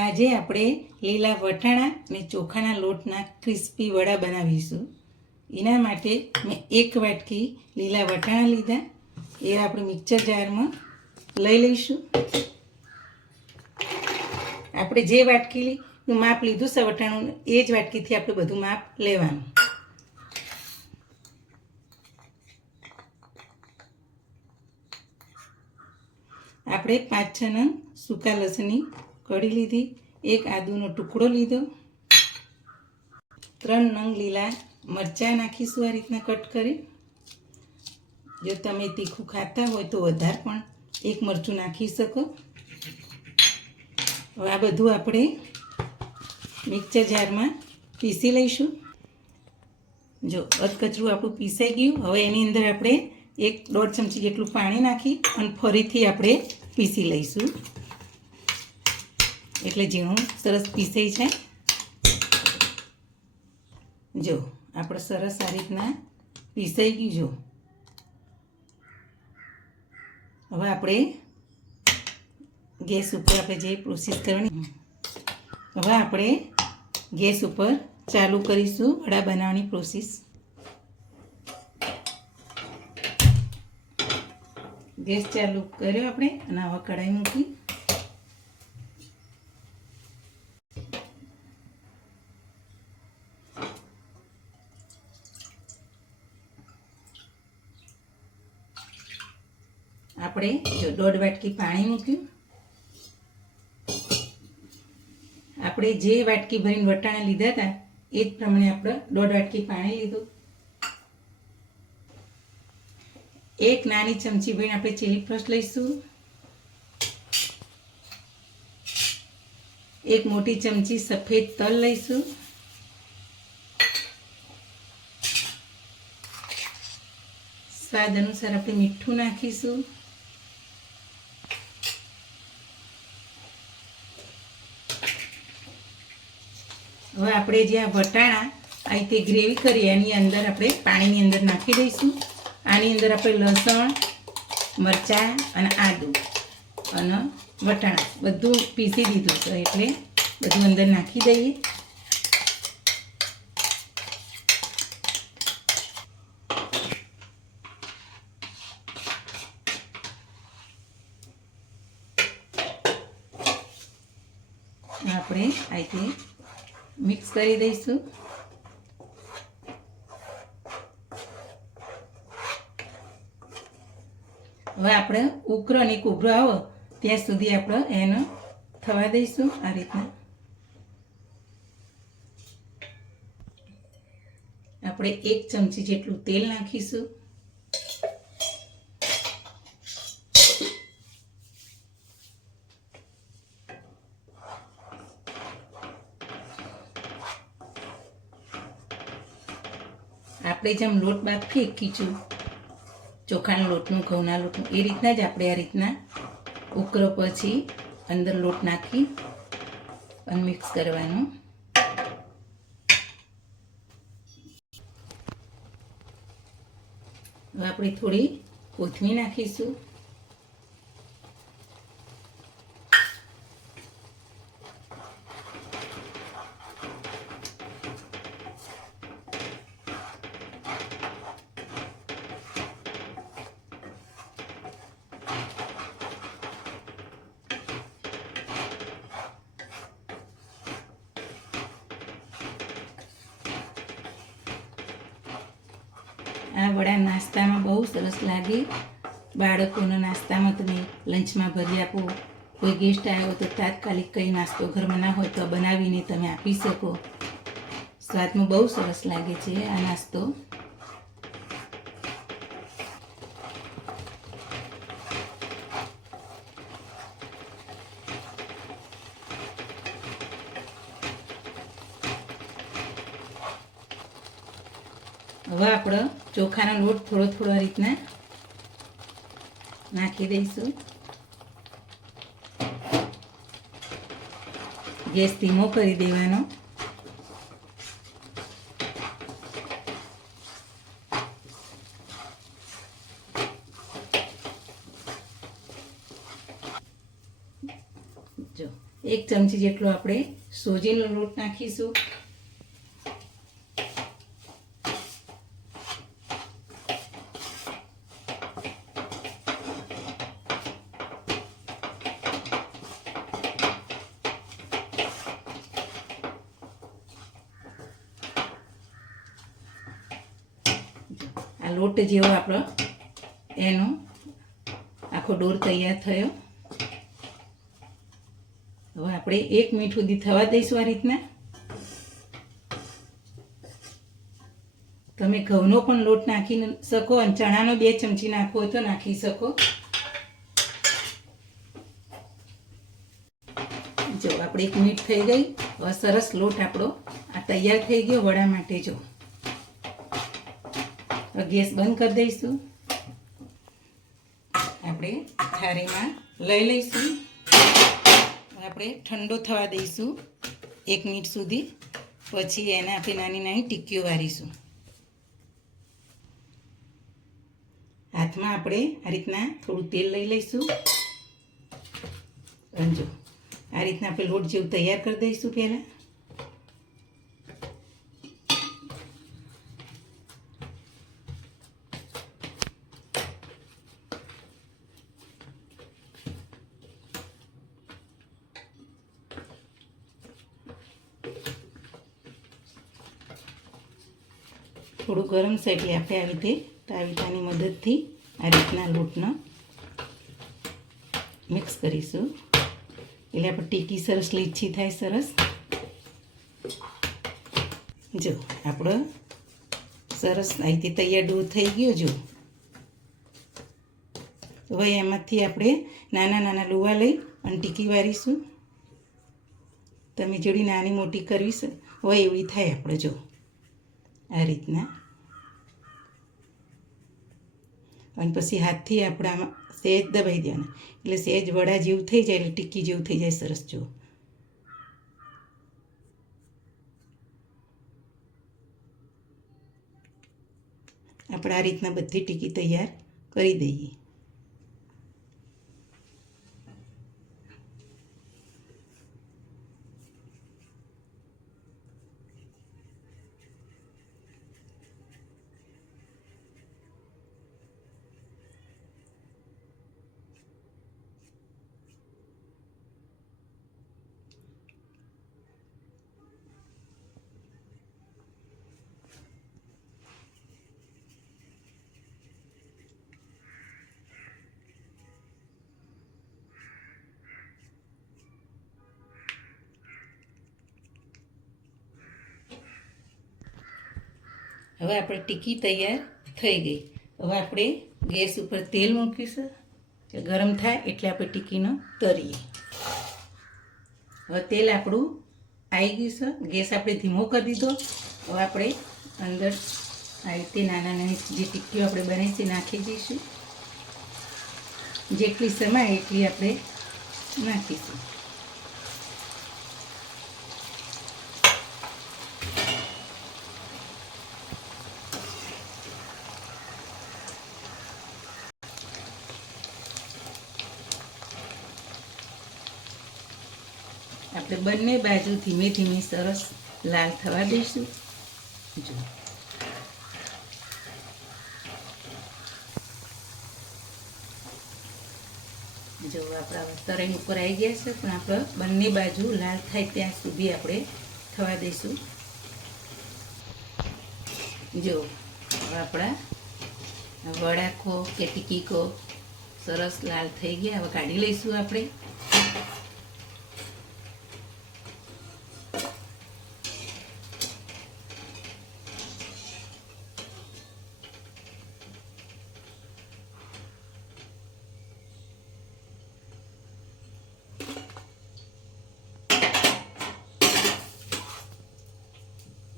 આજે આપણે લીલા વટાણા અને ચોખાના લોટના ક્રિસ્પી વડા બનાવીશું. એના માટે મેં 1 વાટકી લીલા વટાણા લીધા. એ આપણે મિક્સર જારમાં લઈ લઈશું. આપણે જે વાટકીનું માપ લીધું છે વટાણાનું, એ જ વાટકીથી આપણે બધું માપ લેવાનું. આપણે 5-6 નંગ સૂકા લસણની કળી લીધી, 1 આદુનો ટુકડો લીધો, 3 નંગ લીલા મરચાં નાખીશું આ રીતના કટ કરી. જો તમે તીખું ખાતા હોય તો વધારે પણ 1 મરચું નાખી શકો. હવે આ બધું આપણે મિક્સર જારમાં પીસી લઈશું. જો અધકચરું આપણું પીસાઈ ગયું. હવે એની અંદર આપણે 1-1.5 ચમચી જેટલું પાણી નાખી અને ફરીથી આપણે પીસી લઈશું, એટલે ઝીણું સરસ પીસાઈ જાય. જો આપણે સરસ આ રીતના પીસાઈ ગયું. જો હવે આપણે ગેસ ઉપર આપણે જે પ્રોસેસ કરવાની, હવે આપણે ગેસ ઉપર ચાલુ કરીશું વડા બનાવવાની પ્રોસેસ. ગેસ ચાલુ કર્યો આપણે અને હવે કઢાઈ મૂકી. આપણે જો 1.5 વાટકી પાણી મૂક્યું. આપણે જે વાટકી ભરીને વટાણા લીધા હતા એ જ પ્રમાણે આપણે 1.5 વાટકી પાણી લીધું. 1 નાની ચમચી ભરીને આપણે ચીલી ફ્લેક્સ લઈશું. 1 મોટી ચમચી સફેદ તલ લઈશું. સ્વાદ અનુસાર આપણે મીઠું નાખીશું. હવે આપણે જે આ વટાણા આ રીતે ગ્રેવી કરી એની અંદર આપણે પાણીની અંદર નાખી દઈશું. આની અંદર આપણે લસણ, મરચાં અને આદું અને વટાણા બધું પીસી દીધું છે, એટલે બધું અંદર નાખી દઈએ. આપણે આ રીતે મિક્સ કરી દઈશું. હવે આપણે ઉકળો અને કુભરો આવો ત્યાં સુધી આપણે એને થવા દઈશું. આ રીતના આપણે 1 ચમચી જેટલું તેલ નાખીશું. આપણે જેમ લોટ બાફીએ ખીચું ચોખાના લોટનું, ઘઉંના લોટનું, એ રીતના જ આપણે આ રીતના ઉકળો પછી અંદર લોટ નાખી અને મિક્સ કરવાનું. હવે આપણે થોડી કોથમીર નાખીશું. આ વડા નાસ્તામાં બહુ સરસ લાગે. બાળકોના નાસ્તામાં તમે લંચમાં ભરી આપો. કોઈ ગેસ્ટ આવ્યો તો તાત્કાલિક કંઈ નાસ્તો ઘરમાં ના હોય તો બનાવીને તમે આપી શકો. સ્વાદમાં બહુ સરસ લાગે છે આ નાસ્તો. હવે આપણે ચોખાનો લોટ થોડો આ રીતના નાખી દઈશું. ગેસ ધીમો કરી દેવાનો. જો 1 ચમચી જેટલો આપણે સોજીનો લોટ નાખીશું. આ લોટ જેવો આપણો એનો આખો ડોર તૈયાર થયો. હવે આપણે 1 મિનિટ સુધી થવા દઈશું. આ રીતના તમે ઘઉંનો પણ લોટ નાખી શકો અને ચણાનો 2 ચમચી નાખવો હોય તો નાખી શકો. જો આપણે 1 મિનિટ થઈ ગઈ. હવે સરસ લોટ આપણો આ તૈયાર થઈ ગયો વડા માટે. જો ગેસ બંધ કરી દઈશું. આપણે થાળીમાં લઈ લઈશું. આપણે ઠંડો થવા દઈશું 1 મિનિટ સુધી. પછી એને આપણે નાની નાની ટીકીઓ વારીશું. હાથમાં આપણે આ રીતના થોડું તેલ લઈ લઈશું. અને જો આ રીતના આપણે લોટ જેવું તૈયાર કરી દઈશું. પહેલાં થોડું ગરમ છે એટલે આપણે આવી રીતે તાવીતાની મદદથી આ રીતના લોટનો મિક્સ કરીશું. એટલે આપણે ટીકી સરસ લીચી થાય. સરસ જો આપણો સરસ આ રીતે તૈયાર ડો થઈ ગયો. જો હવે એમાંથી આપણે નાના નાના લુવા લઈ અને ટીકી વારીશું. તમે જેવી નાની મોટી કરવી હોય એવી થાય. આપણે જો આ રીતના અને પછી હાથથી આપણે આમાં સહેજ દબાઈ દેવાના એટલે સહેજ વડા જેવું થઈ જાય. એટલે ટીકી જેવું થઈ જાય. સરસ જો આપણે આ રીતના બધી ટીકી તૈયાર કરી દઈએ. હવે આપણે ટીકી તૈયાર થઈ ગઈ. હવે આપણે ગેસ ઉપર તેલ મૂકીશું. ગરમ થાય એટલે આપણે ટીકીનો તરીએ. હવે તેલ આપણું આવી ગયું છે. ગેસ આપણે ધીમો કરી દીધો. હવે આપણે અંદર આ રીતે નાના નાની જે ટીકીઓ આપણે બનાવી નાખી દઈશું. જેટલી સમાય એટલી આપણે નાખીશું. આપણે બંને બાજુ ધીમે ધીમે સરસ લાલ થવા દઈશું. જો આપણા તરાઈ ઉપર આવી ગયા છે. પણ આપણે બંને બાજુ લાલ થાય ત્યાં સુધી આપણે થવા દઈશું. જો આપણા વડાકો કે ટીકીકો સરસ લાલ થઈ ગયા. હવે કાઢી લઈશું આપણે.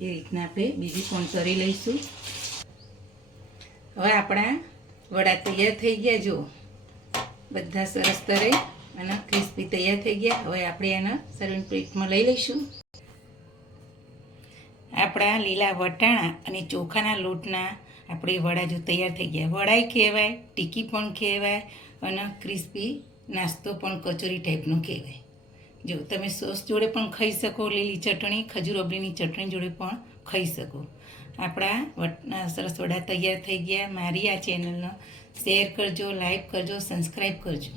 એ રીતના આપણે બીજી પણ તરી લઈશું. હવે આપણા વડા તૈયાર થઈ ગયા. જો બધા સરસ તરે અને ક્રિસ્પી તૈયાર થઈ ગયા. હવે આપણે એને સર્વિંગ પ્લેટમાં લઈ લઈશું. આપણા લીલા વટાણા અને ચોખાના લોટના આપણે વડા જો તૈયાર થઈ ગયા. વડાય કહેવાય, ટીકી પણ કહેવાય અને ક્રિસ્પી નાસ્તો પણ કચોરી ટાઈપનો કહેવાય. જો તમે સોસ જોડે પણ ખાઈ શકો, લીલી ચટણી ખજૂર ઓબલીની ચટણી જોડે પણ ખાઈ શકો. આપણા સરસ વડા તૈયાર થઈ ગયા. મારી આ ચેનલનો શેર કરજો, લાઈક કરજો, સબસ્ક્રાઈબ કરજો.